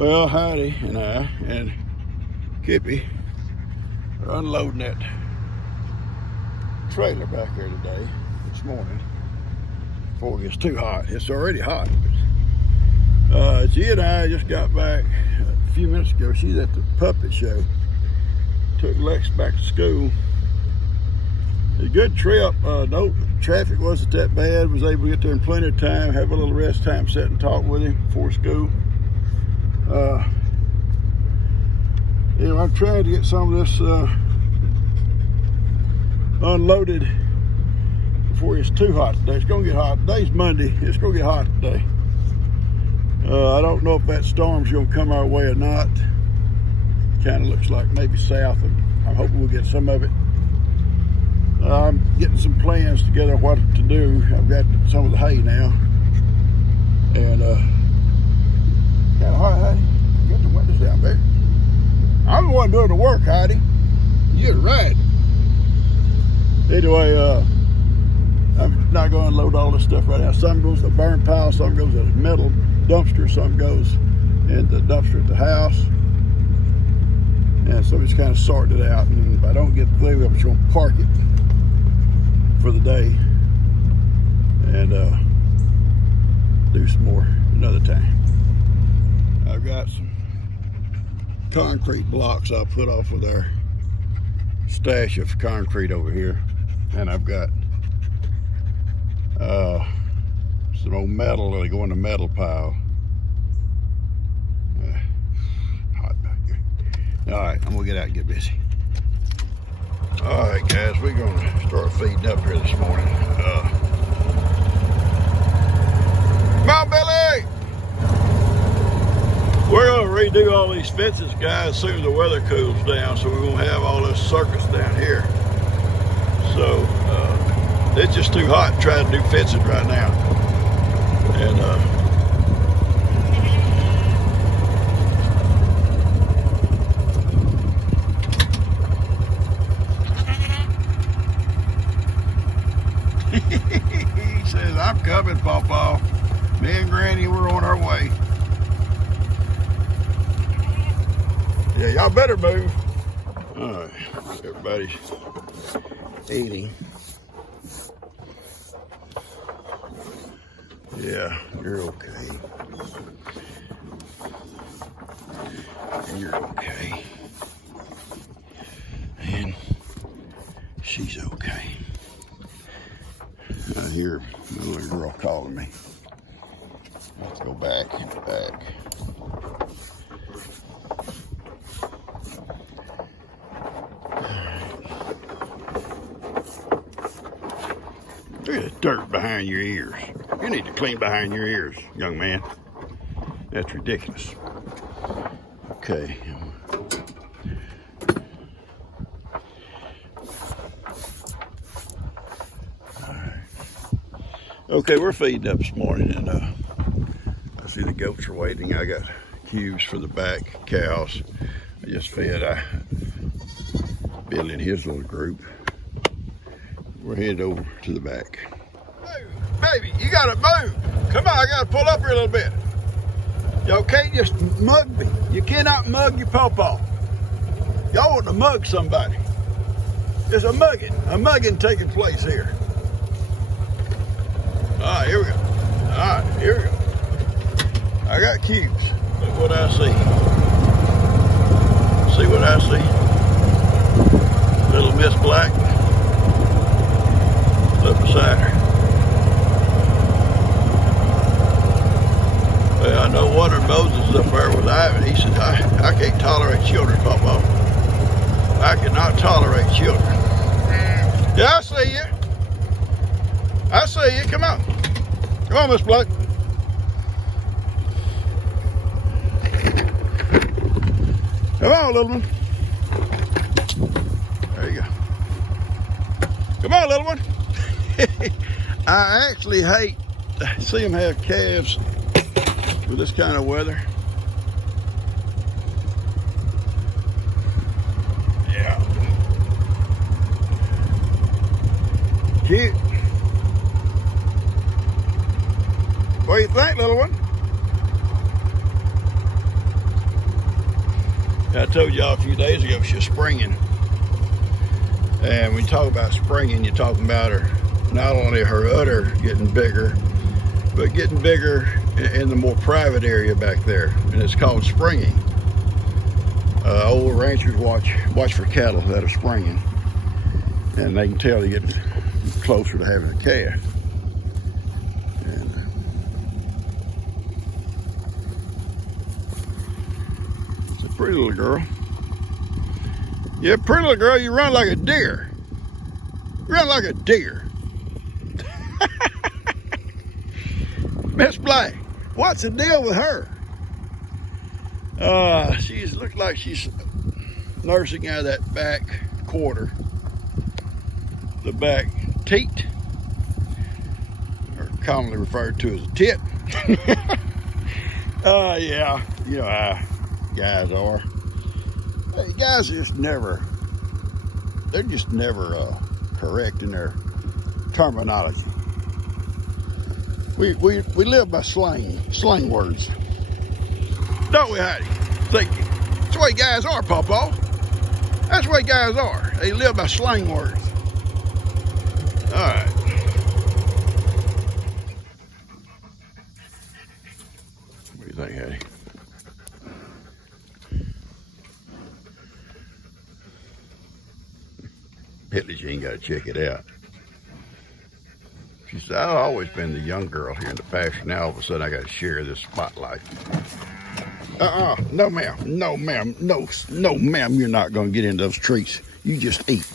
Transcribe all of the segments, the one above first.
Well, Heidi and I and Kippy are unloading that trailer back there today, this morning, before it gets too hot. It's already hot. She and I just got back a few minutes ago. She's at the puppet show. Took Lex back to school. A good trip. No traffic wasn't that bad. Was able to get there in plenty of time. Have a little rest time, sit and talk with him before school. I'm trying to get some of this unloaded before it's too hot today. It's gonna get hot. Today's Monday. It's gonna get hot today. I don't know if that storm's gonna come our way or not. Kind of looks like maybe south, and I'm hoping we'll get some of it. I'm getting some plans together on what to do. I've got some of the hay now, and kind of hot, Heidi. Get the windows down there. I'm the one doing the work, Heidi. You're right. Anyway, I'm not going to unload all this stuff right now. Some goes to the burn pile, some goes to the metal dumpster, some goes in the dumpster at the house. And so I'm just kind of sorting it out. And if I don't get through, I'm just going to park it for the day and do some more another time. I've got some concrete blocks I'll put off with our stash of concrete over here, and I've got some old metal that'll go in the metal pile. Hot back here. All right, I'm gonna get out and get busy. All right, guys, we're gonna start feeding up here this morning. Come on, Billy! We're going to redo all these fences, guys, as soon as the weather cools down, so we won't have all this circus down here. So, it's just too hot to try to do fences right now. And, he says, I'm coming, Pawpaw. Me and Granny, we're on our way. Yeah, y'all better move. All right, everybody's eating. Yeah, you're okay. You're okay. And she's okay. I hear the little girl calling me. Let's go back and back. Look at the dirt behind your ears. You need to clean behind your ears, young man. That's ridiculous. Okay. All right. Okay, we're feeding up this morning, and I see the goats are waiting. I got cubes for the back cows. I just fed Billy and his little group. We're headed over to the back. Move, baby, you gotta move. Come on, I gotta pull up here a little bit. Y'all can't just mug me. You cannot mug your pawpaw. Y'all want to mug somebody. There's a mugging taking place here. All right, here we go. All right, here we go. I got cubes. Look what I see. See what I see? Little Miss Black. Up beside her. Well, I know Wonder Moses up there with Ivan. He said, I can't tolerate children, Papa. I cannot tolerate children. Yeah, I see you. I see you. Come on. Come on, Miss Black. Come on, little one. There you go. Come on, little one. I actually hate to see them have calves with this kind of weather. Yeah. Cute. What do you think, little one? I told y'all a few days ago she was springing. And when you talk about springing, you're talking about her, not only her udder getting bigger, but getting bigger in the more private area back there. And it's called springing. Old ranchers watch for cattle that are springing. And they can tell they're getting closer to having a calf. And it's a pretty little girl. Yeah, pretty little girl, you run like a deer. Run like a deer. Miss Black, what's the deal with her? She's looked like she's nursing out of that back quarter. The back teat, or commonly referred to as a tit. Yeah, you know how guys are. Hey, guys they're just never correct in their terminology. We live by slang words. Don't we, Heidi? Thank you. That's the way guys are, Pawpaw. That's the way guys are. They live by slang words. All right. What do you think, Hattie? Billie Jean got to check it out. She said, I've always been the young girl here in the pasture. Now all of a sudden I got to share this spotlight. No ma'am, no ma'am, no ma'am, you're not going to get into those treats. You just eat.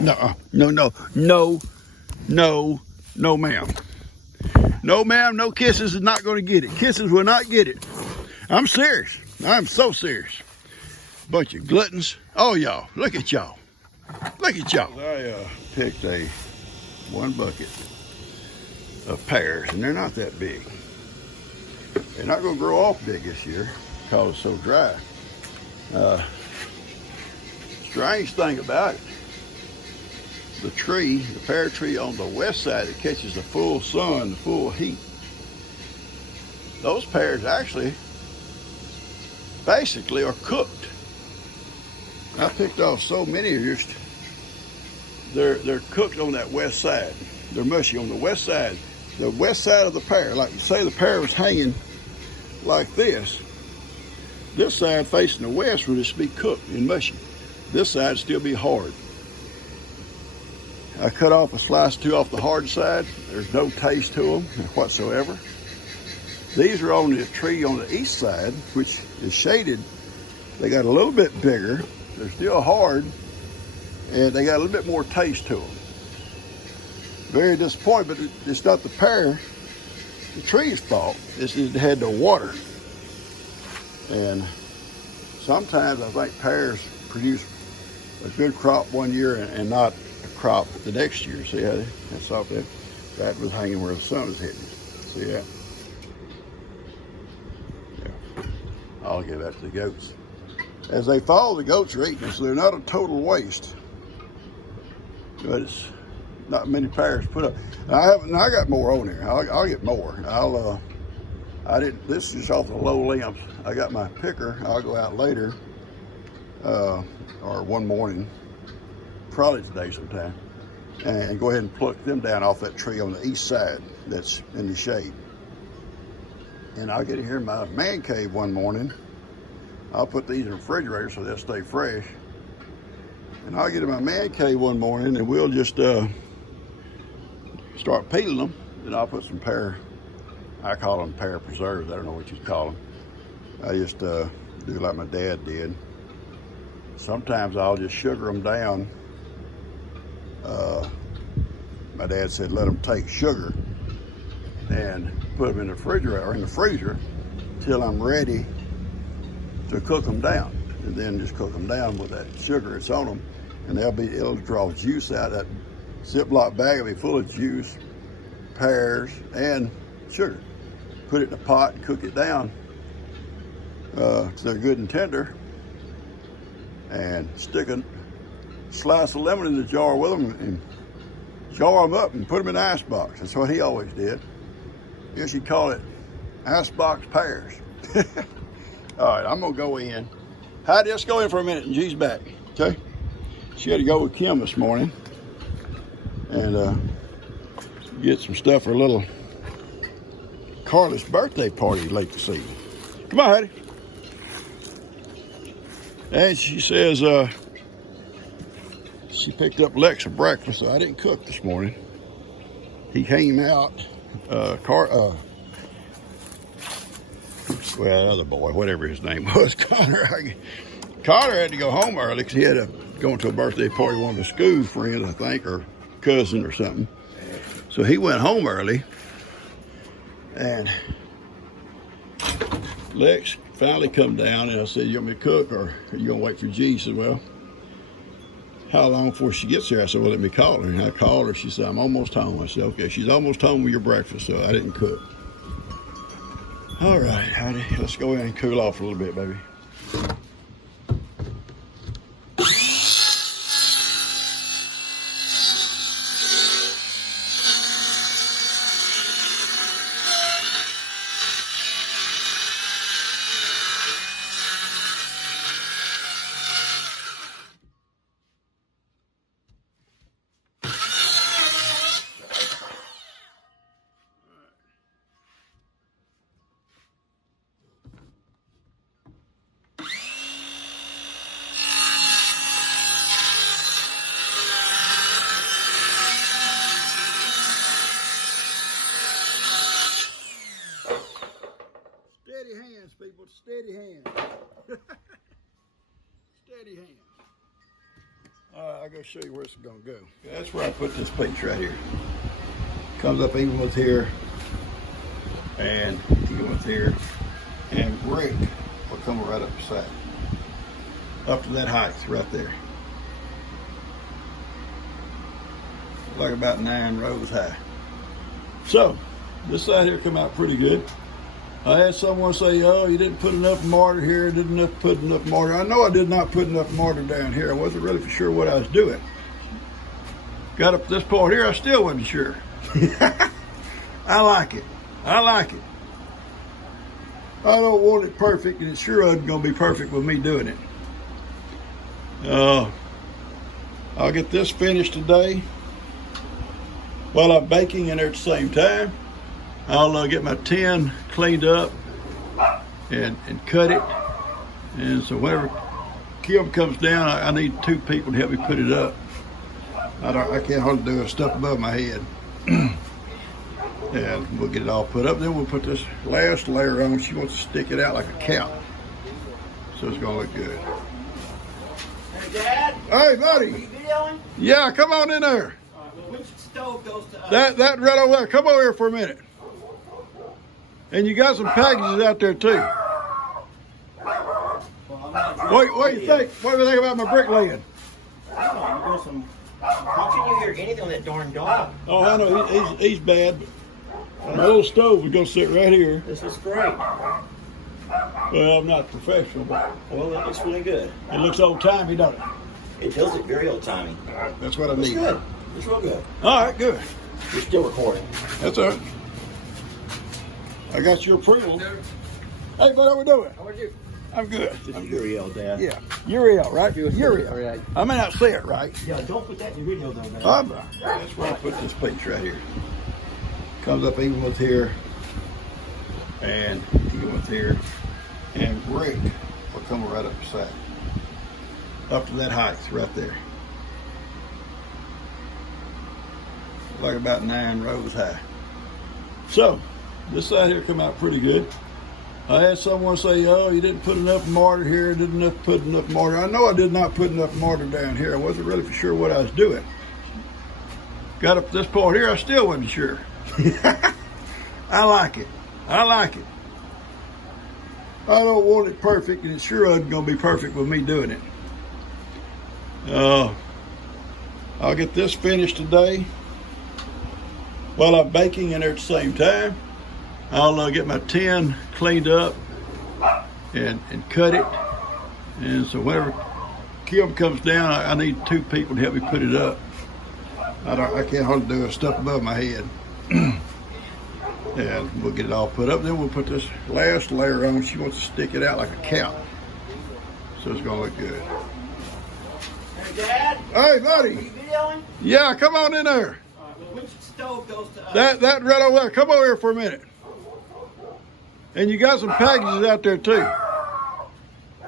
No ma'am. No ma'am, no kisses is not going to get it. Kisses will not get it. I'm serious. I'm so serious. Bunch of gluttons. Oh, y'all, look at y'all. Look at y'all. I picked one bucket of pears, and they're not that big. They're not going to grow off big this year because it's so dry. Strange thing about it, the pear tree on the west side that catches the full sun, the full heat, those pears actually basically are cooked. I picked off so many of yours. They're cooked on that west side. They're mushy on the west side. The west side of the pear, like you say the pear was hanging like this. This side facing the west would just be cooked and mushy. This side would still be hard. I cut off a slice or two off the hard side. There's no taste to them whatsoever. These are on the tree on the east side, which is shaded. They got a little bit bigger. They're still hard, and they got a little bit more taste to them. Very disappointed, but it's not the tree's fault. It had no water. And sometimes I think pears produce a good crop one year and not a crop the next year. See how that's off there? That was hanging where the sun was hitting. See that? Yeah. I'll give that to the goats. As they fall, the goats are eating them, so they're not a total waste. But it's not many pears put up. I got more on here. I'll get more. This is off the low limbs. I got my picker. I'll go out later, or one morning, probably today sometime, and go ahead and pluck them down off that tree on the east side that's in the shade. And I'll get in here in my man cave one morning. I'll put these in the refrigerator so they'll stay fresh. And I'll get in my man cave one morning and we'll just start peeling them. And I'll put some pear, I call them pear preserves. I don't know what you call them. I just do like my dad did. Sometimes I'll just sugar them down. My dad said let them take sugar and put them in the refrigerator or in the freezer till I'm ready to cook them down, and then just cook them down with that sugar that's on them, and it'll draw juice out. That Ziploc bag will be full of juice, pears, and sugar. Put it in a pot and cook it down so they're good and tender, and stick a slice of lemon in the jar with them and jar them up and put them in the ice box. That's what he always did. I guess you'd call it icebox pears. All right, I'm gonna go in Heidi, let's go in for a minute and G's back, okay? She had to go with Kim this morning and get some stuff for a little Carla's birthday party late this evening. Come on, Heidi. And she says she picked up Lex a breakfast, so I didn't cook this morning. He came out, well, that other boy, whatever his name was, Connor had to go home early because he had to go to a birthday party, one of his school friends, I think, or cousin or something. So he went home early, and Lex finally come down, and I said, you want me to cook, or are you going to wait for G? She said, well, how long before she gets here? I said, well, let me call her. And I called her. She said, I'm almost home. I said, okay. She's almost home with your breakfast, so I didn't cook. All right, Heidi, let's go in and cool off a little bit, baby. Steady hands, people, steady hands. Steady hands. All right, I gotta show you where it's gonna go. That's where I put this piece right here. Comes up even with here, and even with here, and brick will come right up the side. Up to that height, right there. Like about 9 rows high. So, this side here come out pretty good. I had someone say, oh, you didn't put enough mortar here, didn't put enough mortar. I know I did not put enough mortar down here. I wasn't really for sure what I was doing. Got up to this part here, I still wasn't sure. I like it. I like it. I don't want it perfect, and it sure isn't going to be perfect with me doing it. I'll get this finished today while I'm baking in there at the same time. I'll get my tin cleaned up and cut it. And so whenever Kim comes down, I need 2 people to help me put it up. I can't hardly do it, stuff above my head. And we'll get it all put up. Then we'll put this last layer on. She wants to stick it out like a cap. So it's gonna look good. Hey, Dad. Hey, buddy. Are you videoing? Yeah, come on in there. Which stove goes to us? That right over there. Come over here for a minute. And you got some packages out there too. Well, What do you think? What do you think about my bricklaying? I don't know, you're doing some. How can you hear anything on that darn dog? Oh, I know he's bad. But my little stove is gonna sit right here. This is great. Well, I'm not professional, but Well, that looks really good. it looks old timey, don't it? It does look very old timey. That's what I It's need. good. It's real good. All right, good. You're still recording. That's all right. I got your approval. Hey, bud, how we doing? How are you? I'm good. This I'm is good. Uriel, Dad. Yeah, Uriel, right? Uriel. Uriel. I may not say it right. Yeah, don't put that in your video, though, man. That's where I put this piece right here. Comes up even with here, and even with here, and brick will come right up the side. Up to that height, right there. Like about 9 rows high. So, this side here come out pretty good. I had someone say, oh, you didn't put enough mortar here, didn't put enough mortar. I know I did not put enough mortar down here. I wasn't really for sure what I was doing. Got up to this part here, I still wasn't sure. I like it. I like it. I don't want it perfect, and it sure isn't going to be perfect with me doing it. I'll get this finished today while I'm baking in there at the same time. I'll get my tin cleaned up and cut it. And so whenever Kim comes down, I need 2 people to help me put it up. I can't hardly do it, stuff above my head. And we'll get it all put up. Then we'll put this last layer on. She wants to stick it out like a cap. So it's gonna look good. Hey, Dad. Hey, Are buddy. you videoing? Yeah, come on in there. All right, well, which stove goes to us? That right over there. Come over here for a minute. And you got some packages out there too.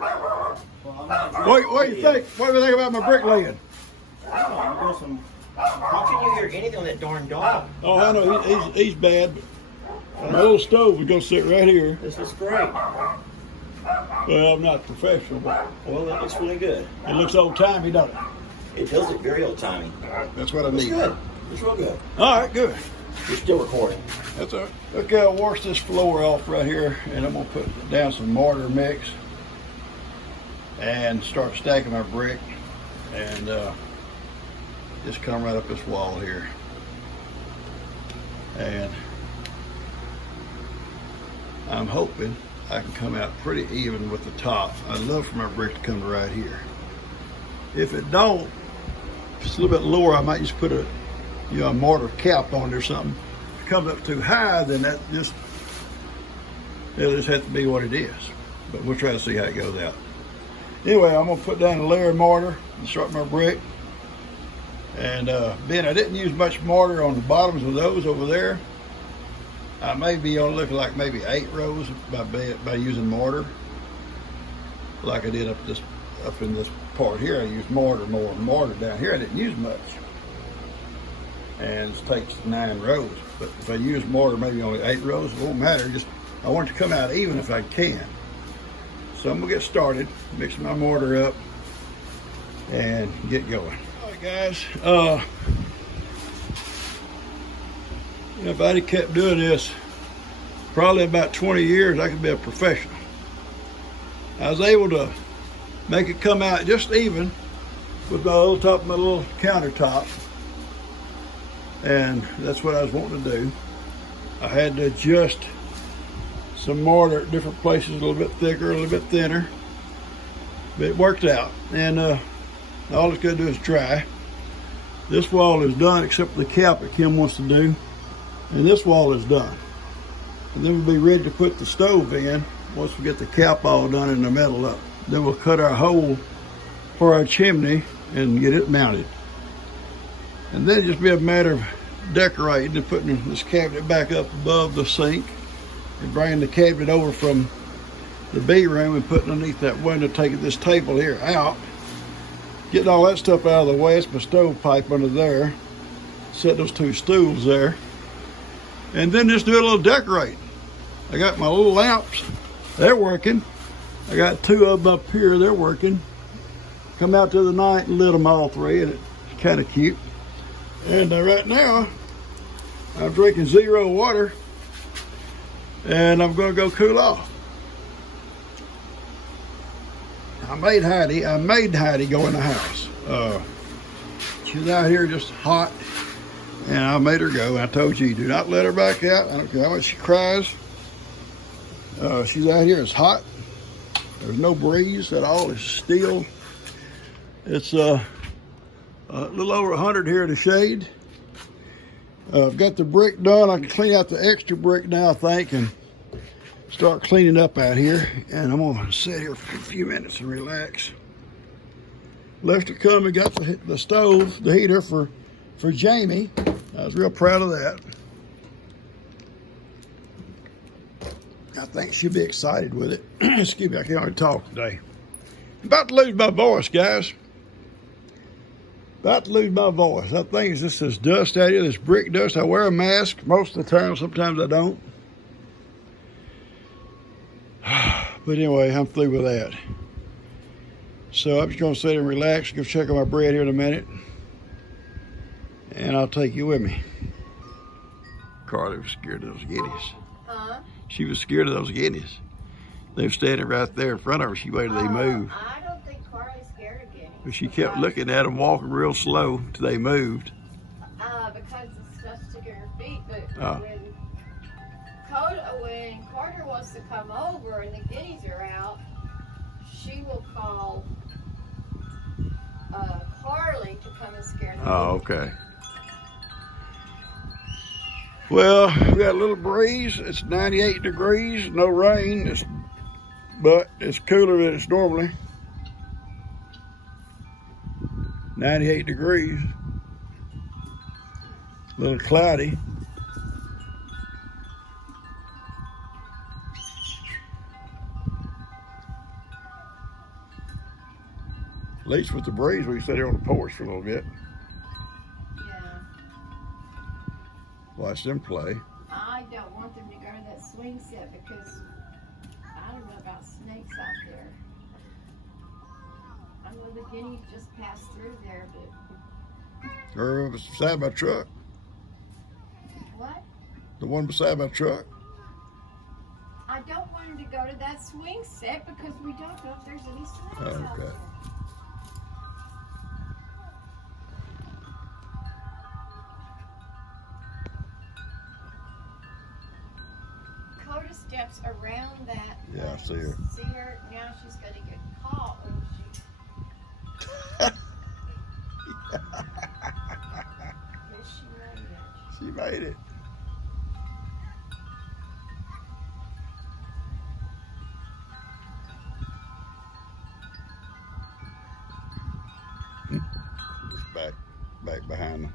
Well, I'm not What do you think? What do you think about my bricklaying? I'm doing some. How can you hear anything on that darn dog? Oh, I know he's bad. But my little stove is gonna sit right here. This is great. Well, I'm not professional, but Well, that looks really good. it looks old timey, don't it? It does look very old timey. That's what I It's need. good. It's real good. All right, good. You're still recording. That's all right. Okay, I'll wash this floor off right here, and I'm gonna put down some mortar mix and start stacking my brick, and just come right up this wall here. And I'm hoping I can come out pretty even with the top. I'd love for my brick to come to right here. If it don't, if it's a little bit lower, I might just put a mortar cap on it or something. If it comes up too high, then it'll just have to be what it is. But we'll try to see how it goes out. Anyway, I'm gonna put down a layer of mortar and start my brick. And being I didn't use much mortar on the bottoms of those over there, I may be on looking like maybe 8 rows by using mortar, like I did up in this part here. I used mortar more. Mortar down here I didn't use much, and it takes 9 rows. But if I use mortar maybe only 8 rows, it won't matter. Just I want it to come out even if I can. So I'm gonna get started, mix my mortar up, and get going. All right, guys. If I'd have kept doing this probably about 20 years, I could be a professional. I was able to make it come out just even with my little top of my little countertop, and that's what I was wanting to do. I had to adjust some mortar at different places, a little bit thicker, a little bit thinner, but it worked out. And all it's going to do is dry. This wall is done except for the cap that Kim wants to do, and this wall is done. And then we'll be ready to put the stove in once we get the cap all done and the metal up. Then we'll cut our hole for our chimney and get it mounted. And then it'll just be a matter of decorating and putting this cabinet back up above the sink and bringing the cabinet over from the B room and putting underneath that window, taking this table here out, getting all that stuff out of the way. It's my stovepipe under there. Set those 2 stools there. And then just do a little decorating. I got my little lamps. They're working. I got 2 of them up here. They're working. Come out to the night and lit them all 3, and it's kind of cute. And right now, I'm drinking 0 water, and I'm going to go cool off. I made Heidi go in the house. She's out here just hot, and I made her go. I told you, do not let her back out. I don't care how much she cries. She's out here. It's hot. There's no breeze at all. It's still. It's a little over 100 here in the shade. I've got the brick done. I can clean out the extra brick now, I think, and start cleaning up out here. And I'm gonna sit here for a few minutes and relax. Left to come and got the stove, the heater for Jamie. I was real proud of that. I think she'll be excited with it. Excuse me, I can only talk today. I'm about to lose my voice, guys. About to lose my voice. I think it's just this dust out here, this brick dust. I wear a mask most of the time. Sometimes I don't. But anyway, I'm through with that. So I'm just going to sit and relax, go check on my bread here in a minute, and I'll take you with me. Carly was scared of those guineas. Huh? She was scared of those guineas. They were standing right there in front of her. She waited till they moved. I don't think Carly's scared of guineas. But she kept looking at them, walking real slow till they moved. Because it's supposed to get her feet, but Oh. when Carter wants to come over and the guineas are out, she will call Carly to come and scare them. Oh, okay. Well, we got a little breeze. It's 98 degrees, no rain, but it's cooler than it's normally. 98 degrees. A little cloudy. At least with the breeze, we can sit here on the porch for a little bit. Yeah. Watch them play. I don't want them to go to that swing set because I don't know about snakes out there. I know the guineas just passed through there, but Or beside my truck. what? The one beside my truck. I don't want them to go to that swing set because we don't know if there's any snakes Oh, out okay. there. Coda steps around that. Yeah, I see her. See her? Now she's going to get caught when she. Yes, she made it. She made it. Just back behind her.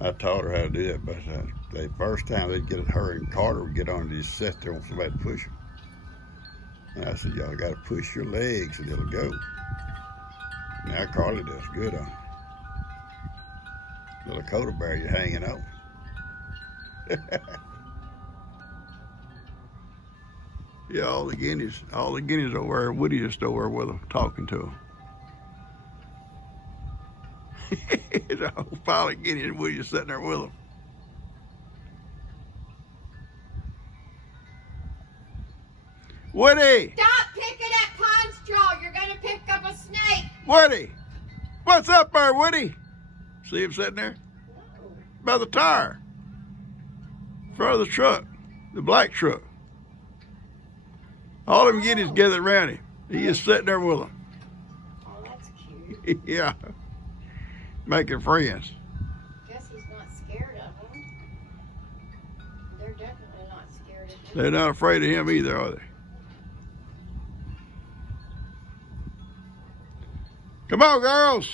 I taught her how to do that, but the first time they'd get her and Carter would get on and just sit there and somebody to push them. And I said, y'all got to push your legs and it'll go. Now Carly does good on it. Little Coda bear you're hanging on. Yeah, all the guineas over there. Woody just over there with them, talking to them. It's a whole pile of guineas and Woody just sitting there with them. Woody! Stop picking at pine straw. You're going to pick up a snake. Woody! What's up there, Woody? See him sitting there? By the tire. In front of the truck. The black truck. All of them guineas gathered around him. He is sitting there with them. Oh, that's cute. Yeah. Making friends. Guess he's not scared of them. They're definitely not scared of him. They're not afraid of him either, are they? Come on, girls.